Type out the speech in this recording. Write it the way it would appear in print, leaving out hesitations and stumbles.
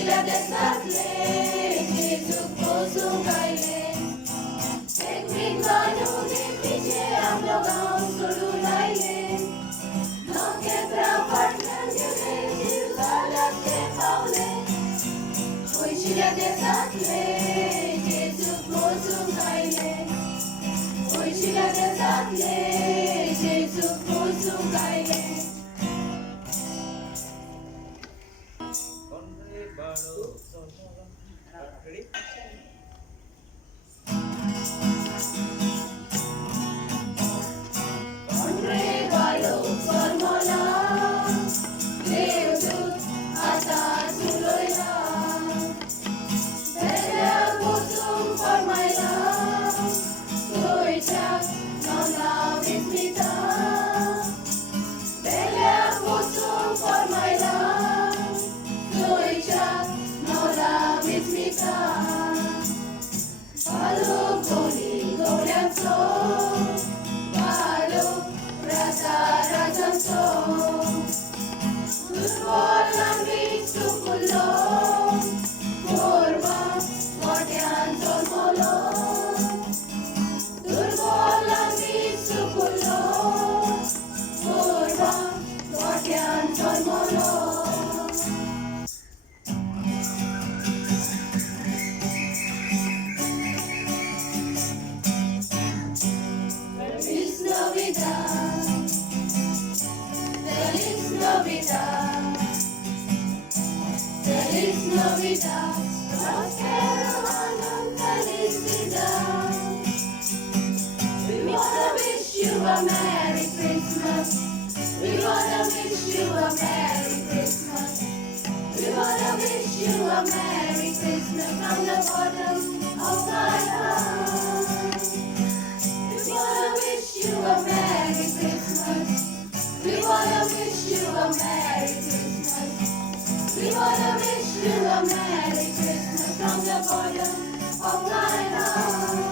Sila desatle, Jesu posong kaile. Teknik manu de piche am logao sulu laile. No que trapartan jule, Jerusalem te paule. Hoy sila desatle, Jesu posong kaile. Hoy sila desatle, Jesu posong kaile. Feliz Navidad, prospero año, felicidad. We wanna wish you a Merry Christmas. We wanna wish you a Merry Christmas. We wanna wish you a Merry Christmas from the bottom of my heart. We wanna wish you a Merry Christmas. We wanna wish you a Merry Christmas. We wanna wish you a Merry Christmas from the bottom of my heart.